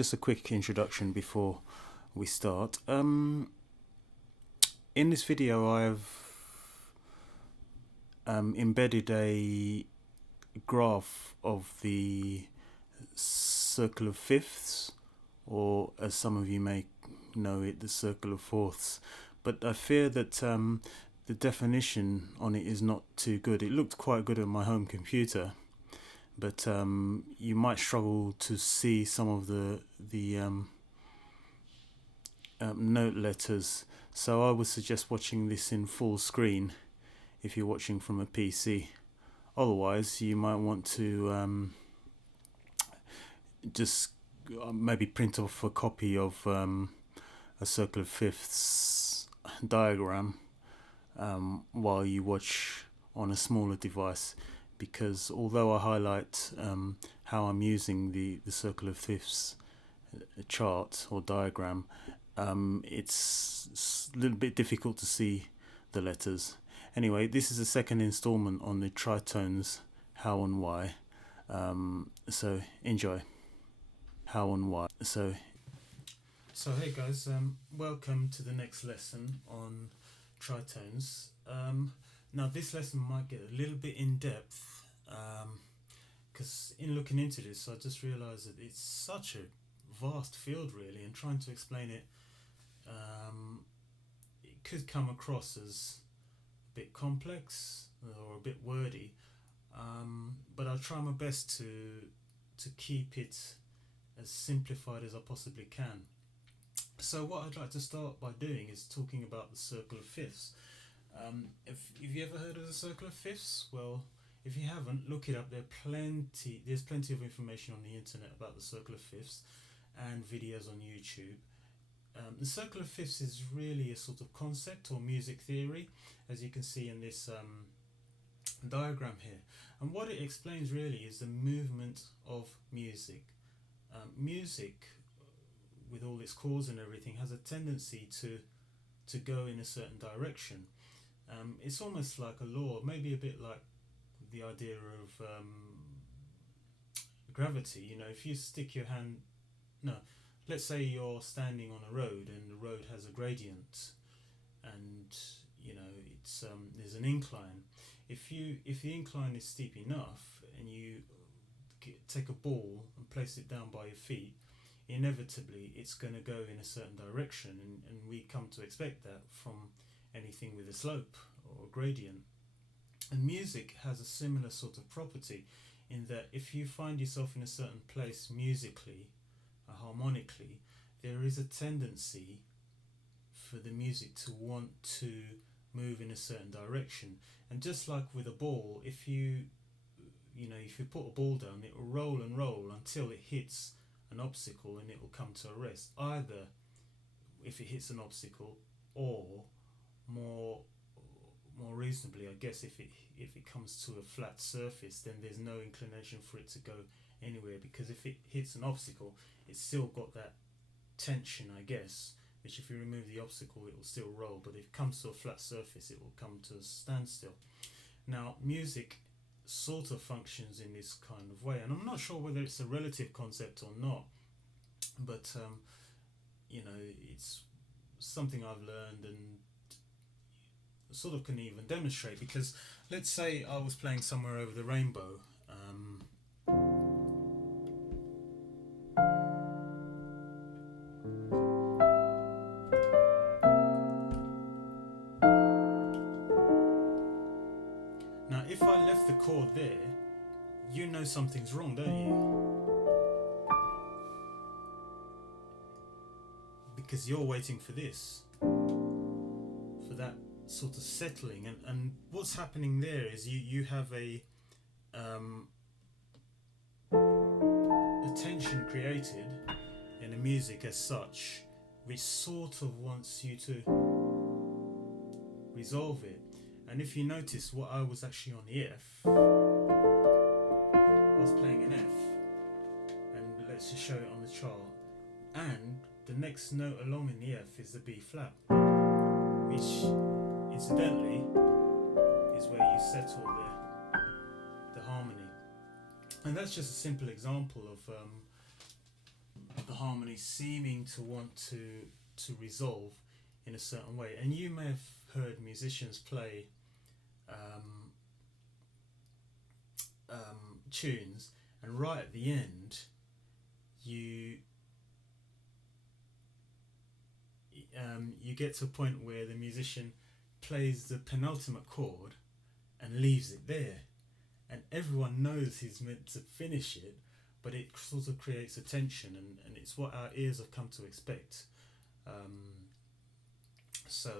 just a quick introduction before we start. In this video I've embedded a graph of the circle of fifths, or as some of you may know it, the circle of fourths, but I fear that the definition on it is not too good. It looked quite good on my home computer, but you might struggle to see some of the note letters, so I would suggest watching this in full screen if you're watching from a PC. Otherwise you might want to just maybe print off a copy of a circle of fifths diagram while you watch on a smaller device, because although I highlight how I'm using the circle of fifths chart or diagram, it's a little bit difficult to see the letters. Anyway, this is the second installment on the tritones, how and why, so enjoy. How and why. So hey guys, welcome to the next lesson on tritones. Now this lesson might get a little bit in depth, because in looking into this I just realised that it's such a vast field really, and trying to explain it, it could come across as a bit complex or a bit wordy, but I'll try my best to keep it as simplified as I possibly can. So what I'd like to start by doing is talking about the circle of fifths. Have you ever heard of the circle of fifths? Well, if you haven't, look it up. There's plenty of information on the internet about the circle of fifths and videos on YouTube. The circle of fifths is really a sort of concept or music theory, as you can see in this diagram here. And what it explains really is the movement of music. Music, with all its chords and everything, has a tendency to go in a certain direction. It's almost like a law, maybe a bit like the idea of gravity. You know, if you stick your hand, let's say you're standing on a road and the road has a gradient, and you know it's there's an incline. If the incline is steep enough and you take a ball and place it down by your feet, inevitably it's going to go in a certain direction, and we come to expect that from anything with a slope or a gradient. And music has a similar sort of property, in that if you find yourself in a certain place musically, harmonically, there is a tendency for the music to want to move in a certain direction. And just like with a ball, if you put a ball down, it will roll and roll until it hits an obstacle and it will come to a rest. Either if it hits an obstacle, or more reasonably, I guess, if it comes to a flat surface, then there's no inclination for it to go anywhere, because if it hits an obstacle, it's still got that tension, I guess, which if you remove the obstacle it will still roll, but if it comes to a flat surface it will come to a standstill. Now music sort of functions in this kind of way, and I'm not sure whether it's a relative concept or not, but it's something I've learned and sort of can even demonstrate. Because let's say I was playing Somewhere Over the Rainbow, now if I left the chord there, you know something's wrong, don't you? Because you're waiting for this, for that sort of settling, and what's happening there is you have a tension created in the music as such, which sort of wants you to resolve it. And if you notice, what I was actually on the F, I was playing an F, and let's just show it on the chart, and the next note along in the F is the B flat, which incidentally is where you settle the harmony. And that's just a simple example of the harmony seeming to want to resolve in a certain way. And you may have heard musicians play tunes, and right at the end you get to a point where the musician plays the penultimate chord and leaves it there, and everyone knows he's meant to finish it, but it sort of creates a tension, and it's what our ears have come to expect. So,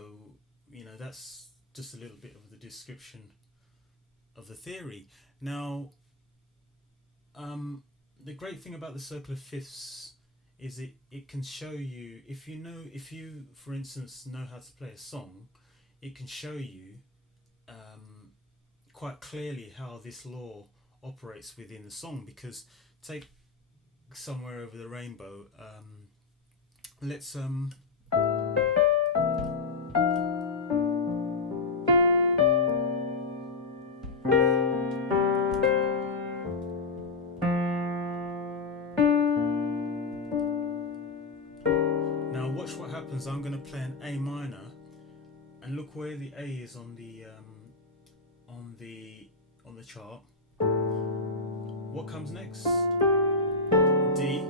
you know, that's just a little bit of the description of the theory. Now, the great thing about the circle of fifths is it can show you, if you for instance know how to play a song, it can show you quite clearly how this law operates within the song. Because take Somewhere Over the Rainbow, let's I'm going to play an A minor, and look where the A is on the chart. What comes next? D.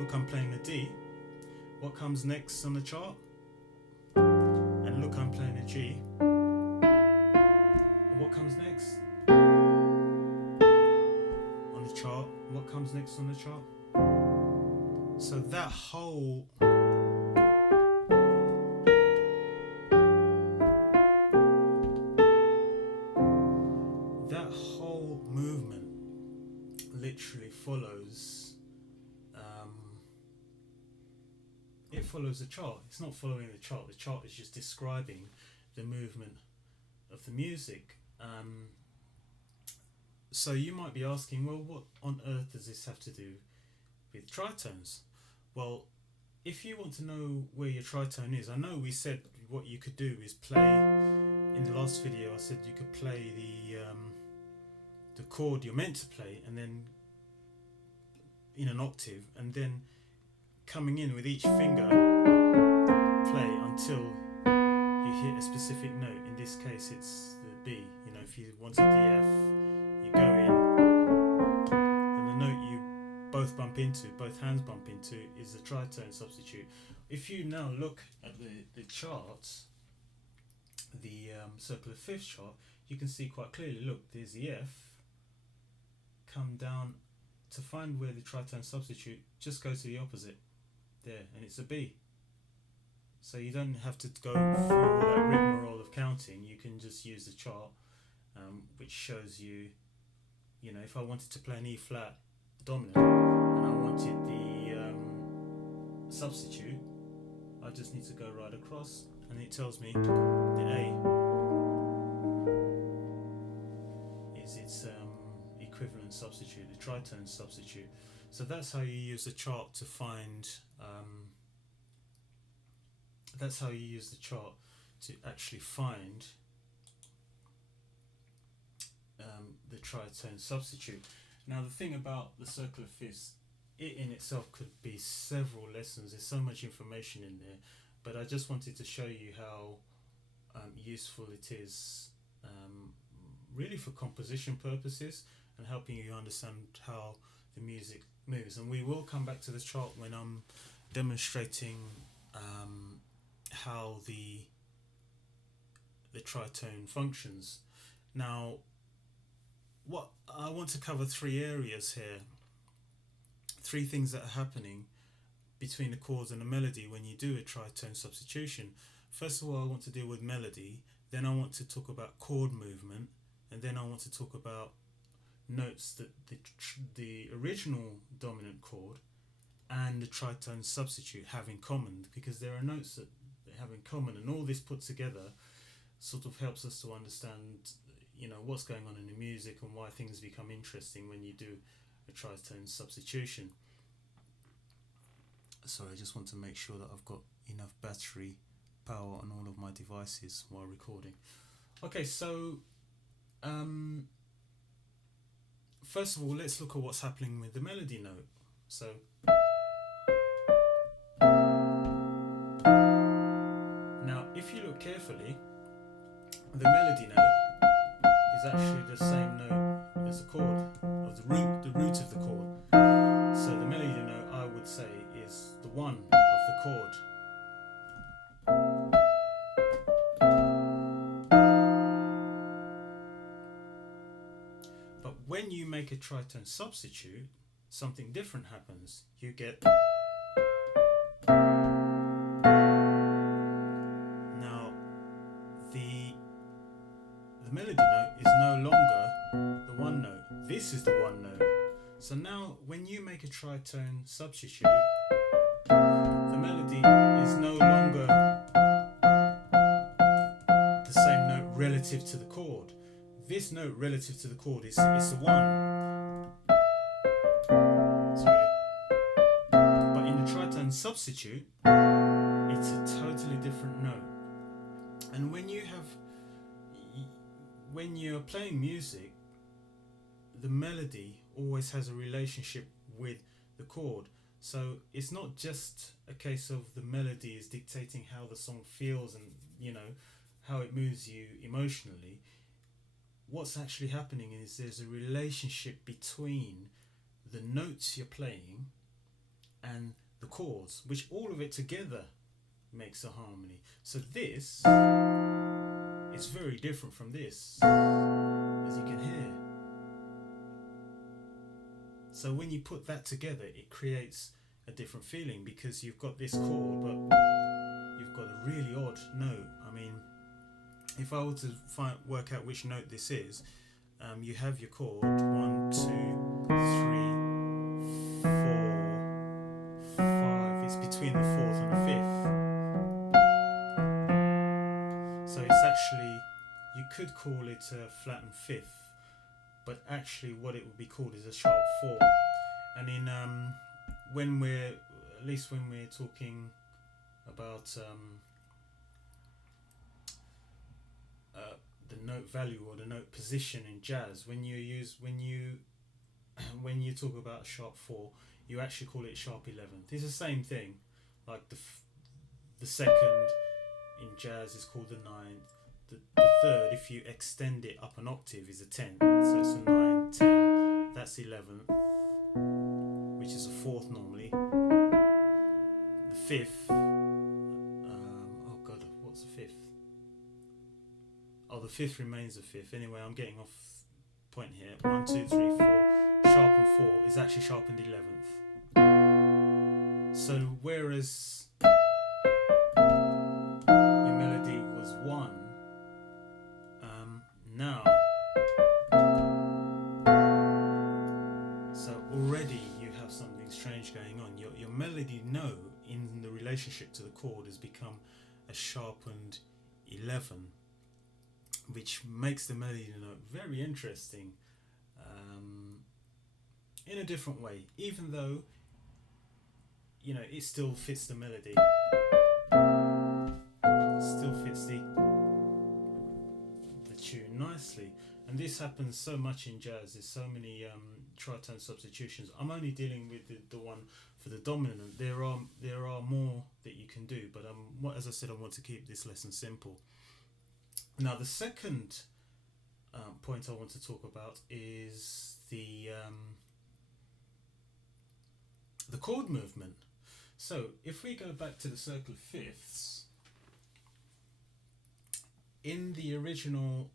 Look, I'm playing the D. What comes next on the chart? And look, I'm playing a G. And what comes next on the chart? What comes next on the chart? So that whole movement literally follows it follows the chart. It's not following the chart. The chart is just describing the movement of the music. So you might be asking, well, what on earth does this have to do with tritones? Well, if you want to know where your tritone is, I know we said what you could do is play, in the last video I said you could play the chord you're meant to play, and then in an octave, and then coming in with each finger play until you hit a specific note. In this case it's the B. You know, if you wanted the F, you go in, and the note you both hands bump into is the tritone substitute. If you now look at the charts, the circle of fifths chart, you can see quite clearly, look, there's the F. Come down to find where the tritone substitute, just go to the opposite there, and it's a B. So you don't have to go through all that rigmarole of counting. You can just use the chart, which shows you, you know, if I wanted to play an E flat dominant and I wanted the substitute, I just need to go right across, and it tells me the A is its equivalent substitute, the tritone substitute. So that's how you use the chart to find actually find the tritone substitute. Now the thing about the circle of fifths, it in itself could be several lessons. There's so much information in there, but I just wanted to show you how useful it is, really for composition purposes and helping you understand how the music moves. And we will come back to the chart when I'm demonstrating how the tritone functions. Now, what I want to cover, three areas here, three things that are happening between the chords and the melody when you do a tritone substitution. First of all, I want to deal with melody, then I want to talk about chord movement, and then I want to talk about notes that the original dominant chord and the tritone substitute have in common, because there are notes that they have in common, and all this put together sort of helps us to understand, you know, what's going on in the music and why things become interesting when you do a tritone substitution. Sorry, I just want to make sure that I've got enough battery power on all of my devices while recording. Okay, so first of all, let's look at what's happening with the melody note. So carefully, the melody note is actually the same note as the chord, of the root of the chord. So the melody note, I would say, is the 1 of the chord. But when you make a tritone substitute, something different happens. You get... Now, the melody note is no longer the 1 note. This is the 1 note. So now, when you make a tritone substitute, the melody is no longer the same note relative to the chord. This note relative to the chord is the 1. Sorry. But in the tritone substitute, it's a totally different note. And when you're playing music, the melody always has a relationship with the chord. So it's not just a case of the melody is dictating how the song feels and, you know, how it moves you emotionally. What's actually happening is there's a relationship between the notes you're playing and the chords, which all of it together makes a harmony. So this is very different from this, as you can hear. So when you put that together, it creates a different feeling, because you've got this chord, but you've got a really odd note. I mean, if I were to work out which note this is, you have your chord 1, 2, 3, 4, 5. It's between the 4th and the 5th. So it's actually, you could call it a flattened 5th, but actually what it would be called is a sharp 4. And in when we're talking about the note value or the note position in jazz, when you talk about a sharp 4, you actually call it sharp 11th. It's the same thing. Like the second in jazz is called the 9th. The third, if you extend it up an octave, is a 10th. So it's a 9, 10. That's 11th, which is a 4th normally. The 5th. Oh God, what's the 5th? Oh, the 5th remains the 5th. Anyway, I'm getting off point here. 1, 2, 3, 4. Sharpened 4 is actually sharpened 11th. So whereas your melody was 1, now, so already you have something strange going on. Your melody note in the relationship to the chord has become a sharpened 11, which makes the melody note very interesting, in a different way, even though, you know, it still fits the melody, still fits the tune nicely. And this happens so much in jazz. There's so many tritone substitutions. I'm only dealing with the one for the dominant. There are more that you can do, but as I said, I want to keep this lesson simple. Now, the second point I want to talk about is the chord movement. So if we go back to the circle of fifths, in the original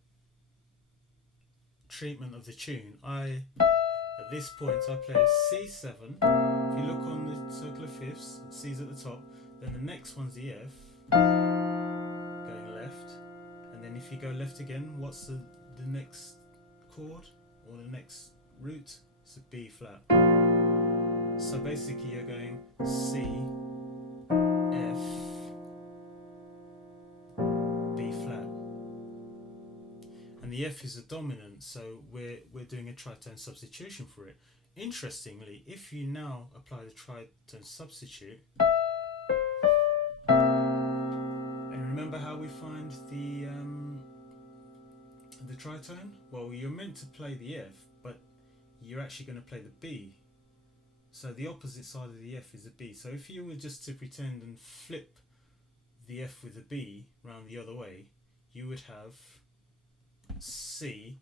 treatment of the tune, at this point I play a C7. If you look on the circle of fifths, C's at the top, then the next one's the F, going left, and then if you go left again, what's the next chord, or the next root? It's a B flat. So basically you're going C, F, B flat. And the F is a dominant, so we're doing a tritone substitution for it. Interestingly, if you now apply the tritone substitute, and remember how we find the tritone? Well, you're meant to play the F, but you're actually going to play the B. So the opposite side of the F is a B. So if you were just to pretend and flip the F with the B round the other way, you would have C,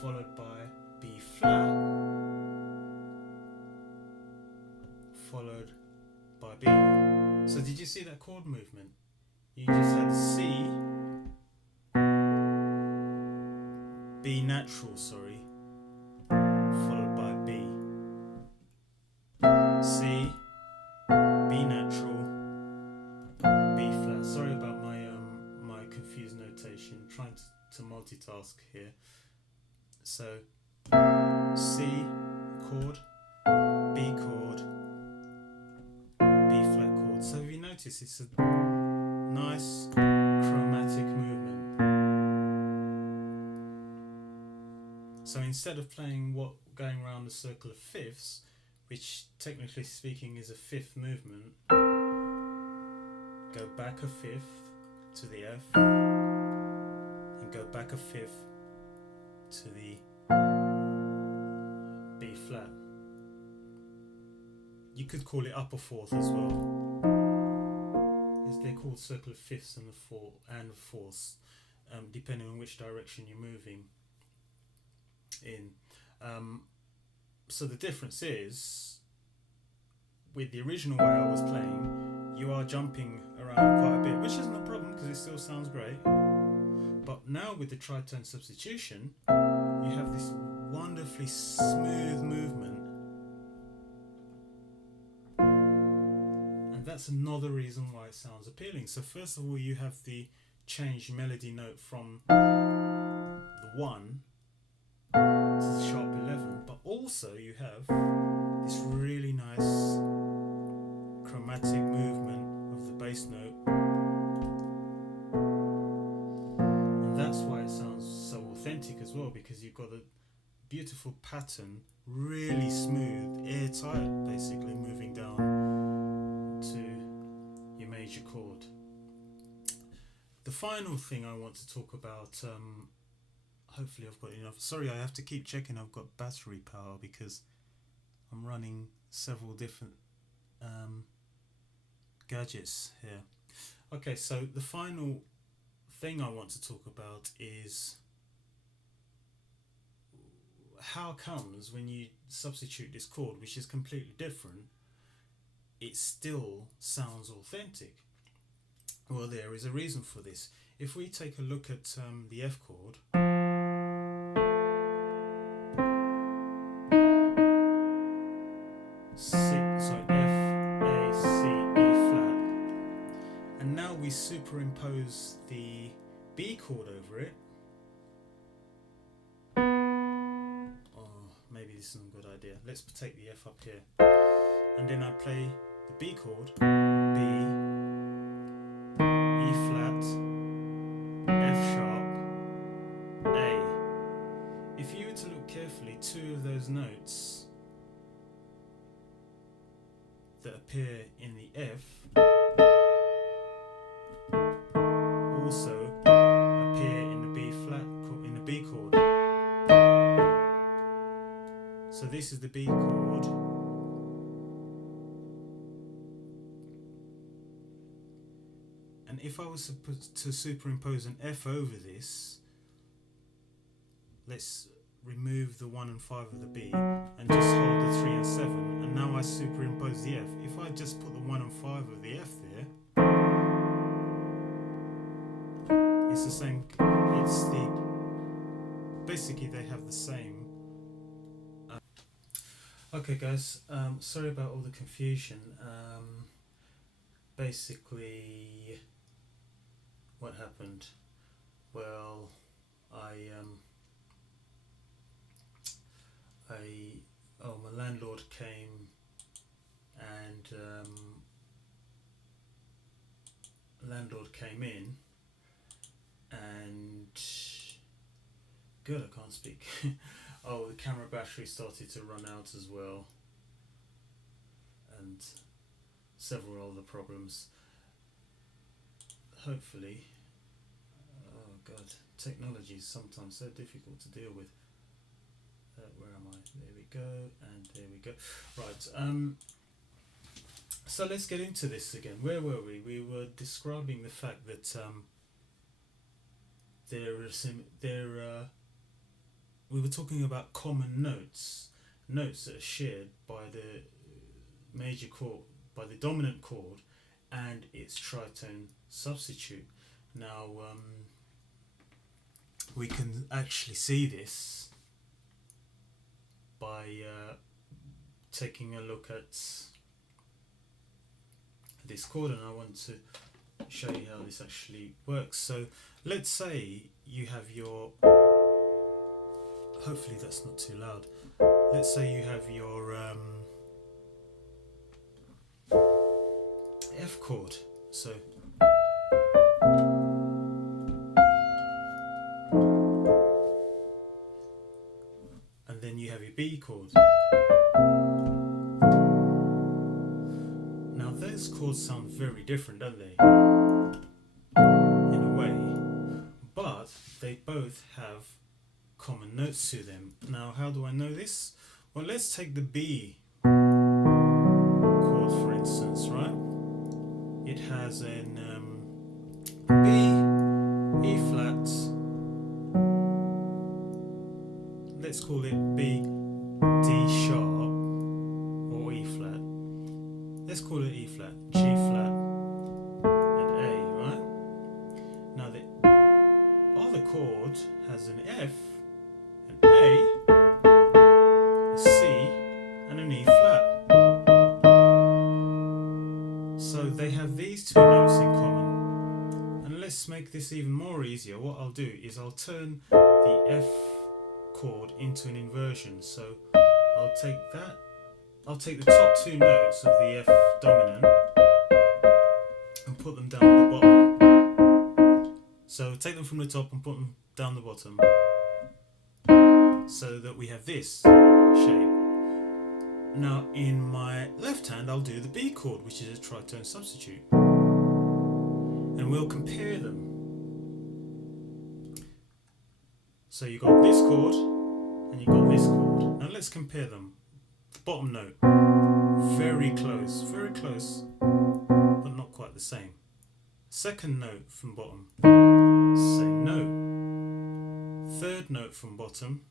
followed by B flat, followed by B. So did you see that chord movement? You just had C, B natural, followed by B. C, B natural, B flat. Sorry about my confused notation. I'm trying to multitask here. So C chord, B chord, B flat chord. So if you notice, it's a nice chromatic movement. So instead of playing going around the circle of fifths, which technically speaking is a fifth movement, go back a fifth to the F and go back a fifth to the B flat. You could call it upper fourth as well. They're called circle of fifths and fourths, depending on which direction you're moving in. So the difference is, with the original way I was playing, you are jumping around quite a bit, which isn't a problem because it still sounds great. But now with the tritone substitution, you have this wonderfully smooth movement. And that's another reason why it sounds appealing. So first of all, you have the changed melody note from the 1 to the sharp 11, but also you have this really nice chromatic movement of the bass note. And that's why it sounds so authentic as well, because you've got a beautiful pattern, really smooth, airtight, basically moving down to your major chord. The final thing I want to talk about, hopefully I've got enough. Sorry, I have to keep checking I've got battery power because I'm running several different gadgets here. Okay, so the final thing I want to talk about is how comes when you substitute this chord, which is completely different, it still sounds authentic. Well, there is a reason for this. If we take a look at the F chord, F, A, C, E flat, and now we superimpose the B chord over it. Oh, maybe this isn't a good idea. Let's take the F up here, and then I play the B chord, B, E flat, F sharp, A. If you were to look carefully, two of those notes that appear in the F also appear in the B flat, in the B chord. So this is the B chord, and if I was to superimpose an F over this, let's remove the 1 and 5 of the B and just hold the 3 and 7, and now I superimpose the F. If I just put the 1 and 5 of the F there, it's the same, basically they have the same. Okay guys, sorry about all the confusion. Basically what happened, well, my landlord came in and good, I can't speak. Oh, the camera battery started to run out as well, and several other problems. Hopefully, oh god, technology is sometimes so difficult to deal with. Where am I? There we go, and there we go. Right, So let's get into this again. Where were we? We were describing the fact that we were talking about common notes that are shared by the major chord, by the dominant chord, and its tritone substitute. Now we can actually see this by taking a look at this chord, and I want to show you how this actually works. So let's say you have your, hopefully that's not too loud, let's say you have your F chord, so and then you have your B chord. Now those chords sound very different, don't they? In a way, but they both have common notes to them. Now how do I know this? Well, let's take the B chord for instance, right? It has an B, E flat, let's call it B, D sharp, or E flat. Let's call it E flat, G flat, and A, right? Now the other chord has an F, an A, a C, and an E flat. So they have these two notes in common. And let's make this even more easier. What I'll do is I'll turn the F chord into an inversion. So I'll take the top two notes of the F dominant and put them down the bottom. So take them from the top and put them down the bottom, so that we have this shape. Now in my left hand I'll do the B chord, which is a tritone substitute, and we'll compare them. So you got this chord and you got this chord. Now let's compare them. The bottom note, very close, but not quite the same. Second note from bottom, same note. Third note from bottom,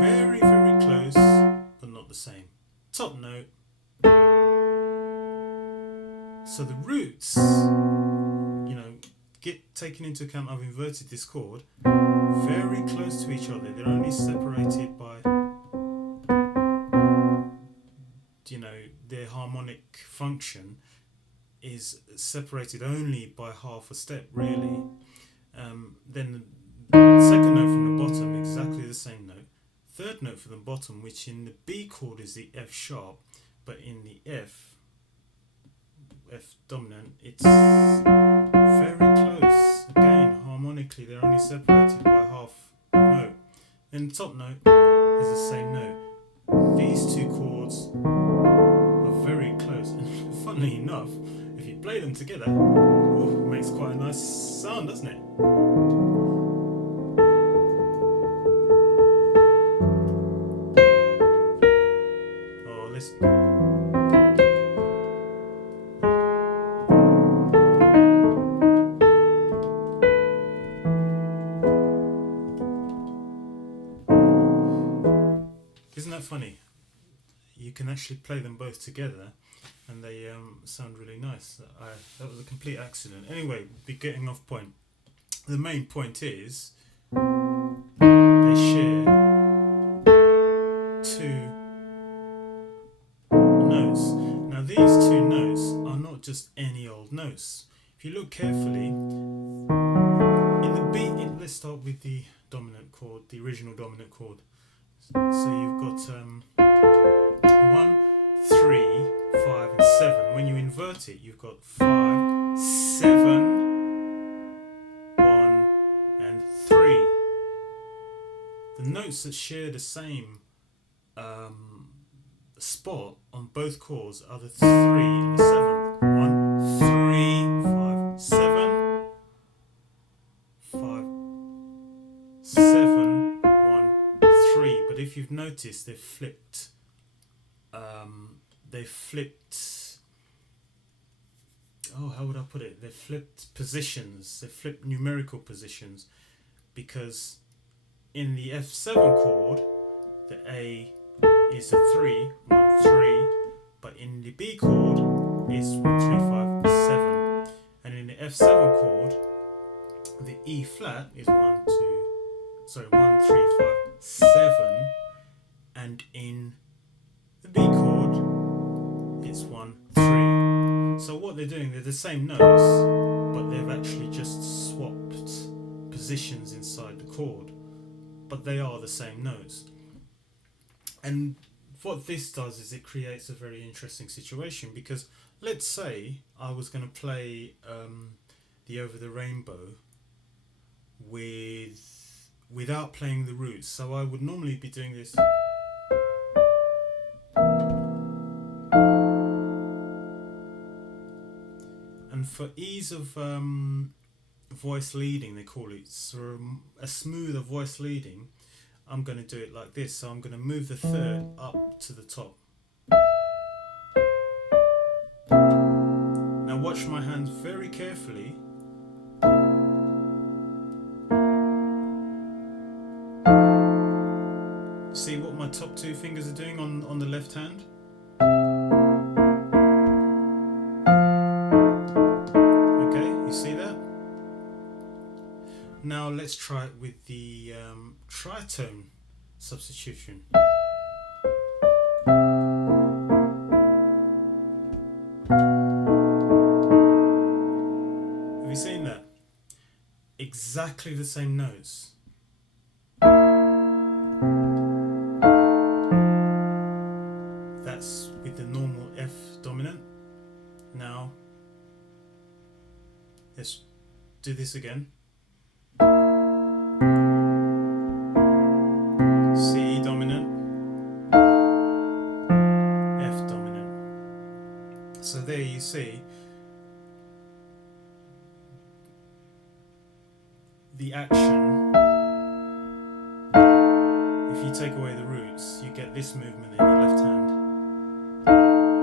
very close, but not the same. Top note. So the roots, get taken into account. I've inverted this chord, very close to each other. They're only separated by, their harmonic function is separated only by half a step, really. Then the second note from the bottom, exactly the same note. Third note from the bottom, which in the B chord is the F sharp, but in the F dominant, it's very close. Again, harmonically, they're only separated by half a note. Then the top note is the same note. These two chords are very close, and funnily enough, if you play them together, it makes quite a nice sound, doesn't it? Oh, listen. Isn't that funny? You can actually play them both together and they sound really nice. That was a complete accident. Anyway, be getting off point. The main point is they share two notes. Now these two notes are not just any old notes. If you look carefully, in the B, let's start with the dominant chord, the original dominant chord. So you've got 1, 3, 5 and 7. When you invert it, you've got 5, 7, 1 and 3. The notes that share the same spot on both chords are the 3 and the 7. 1, 3, 5, 7, 5, 7, 1, 3. But if you've noticed, they've flipped they flipped. Oh, how would I put it? They flipped positions. They flipped numerical positions, because in the F7 chord, the A is a 3, 1, 3, but in the B chord, it's 1, 3, 5, 7, and in the F7 chord, the E flat is 1, 3, 5, 7, and in the B chord, it's 1, 3. So what they're doing, they're the same notes, but they've actually just swapped positions inside the chord, but they are the same notes. And what this does is it creates a very interesting situation, because let's say I was going to play the Over the Rainbow without playing the roots. So I would normally be doing this. And for ease of voice leading, they call it, so a smoother voice leading, I'm going to do it like this. So I'm going to move the third up to the top. Now watch my hands very carefully. See what my top two fingers are doing on the left hand? Okay, you see that? Now let's try it with the tritone substitution. Have you seen that? Exactly the same notes. That's with the normal F dominant. Now let's do this again. C dominant, F dominant. So there you see the action. If you take away the roots, you get this movement in the left hand.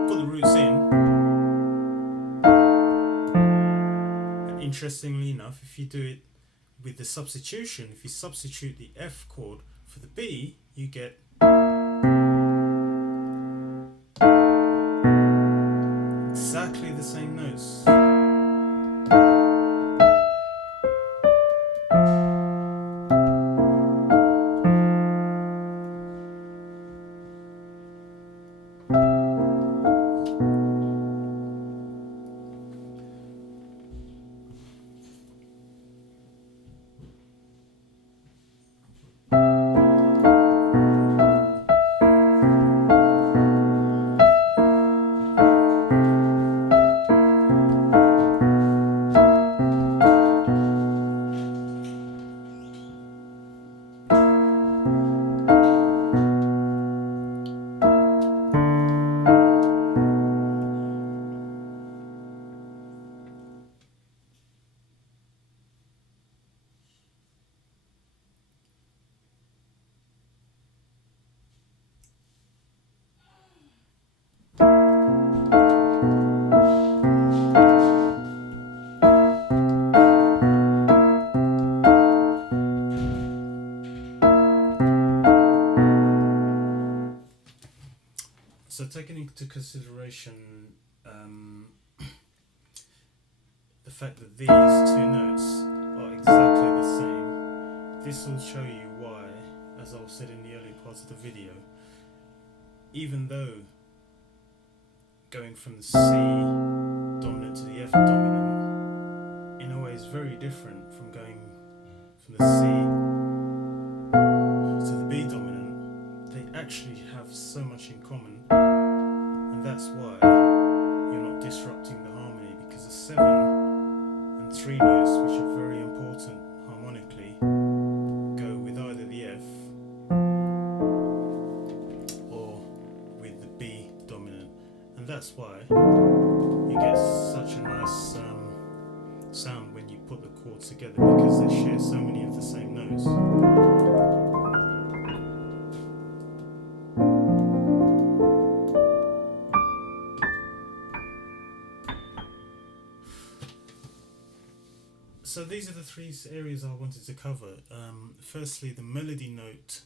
Put the roots in, and interestingly enough, if you do it with the substitution, if you substitute the F chord for the B, you get exactly the same notes. So taking into consideration the fact that these two notes are exactly the same, this will show you why, as I said in the earlier parts of the video, even though going from the C dominant to the F dominant in a way is very different from going from the C to the B dominant, they actually have so much in common. And that's why you're not disrupting the harmony, because the 7 and 3 notes, which are very important harmonically, go with either the F or with the B dominant. And that's why you get such a nice sound when you put the chords together, because they share so many of the same notes. So these are the three areas I wanted to cover. Firstly, the melody note.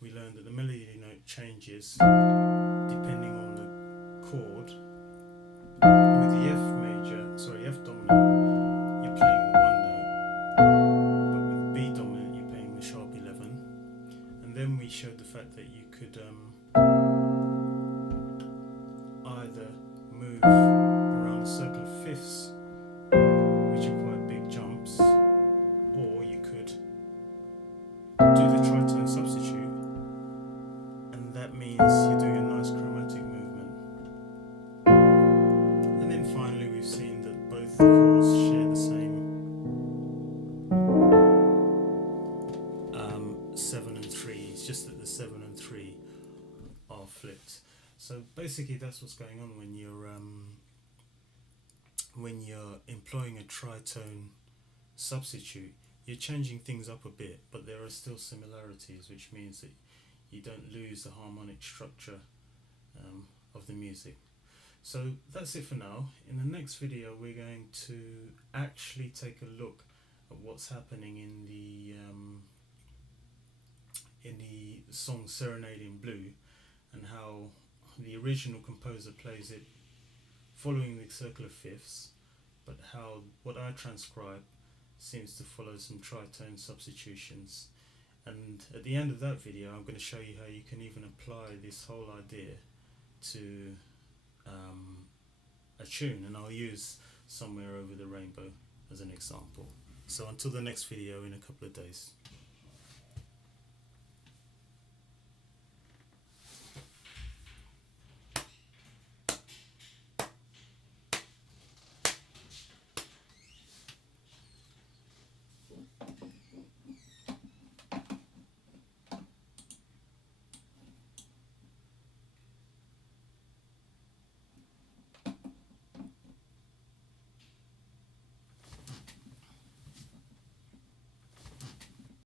We learned that the melody note changes depending on the chord. With the F dominant, you're playing the one note, but with B dominant, you're playing the sharp 11. And then we showed the fact that you could either move around a circle of fifths, which are quite big jumps, or you could do the tritone substitute, and that means you're doing a nice chromatic movement. And then finally we've seen that both chords share the same 7 and 3, it's just that the 7 and 3 are flipped. So basically that's what's going on when you're employing a tritone substitute. You're changing things up a bit, but there are still similarities, which means that you don't lose the harmonic structure of the music. So that's it for now. In the next video we're going to actually take a look at what's happening in the song Serenade in Blue, and how the original composer plays it following the circle of fifths, but how what I transcribe seems to follow some tritone substitutions. And at the end of that video I'm going to show you how you can even apply this whole idea to a tune, and I'll use Somewhere Over the Rainbow as an example. So until the next video in a couple of days.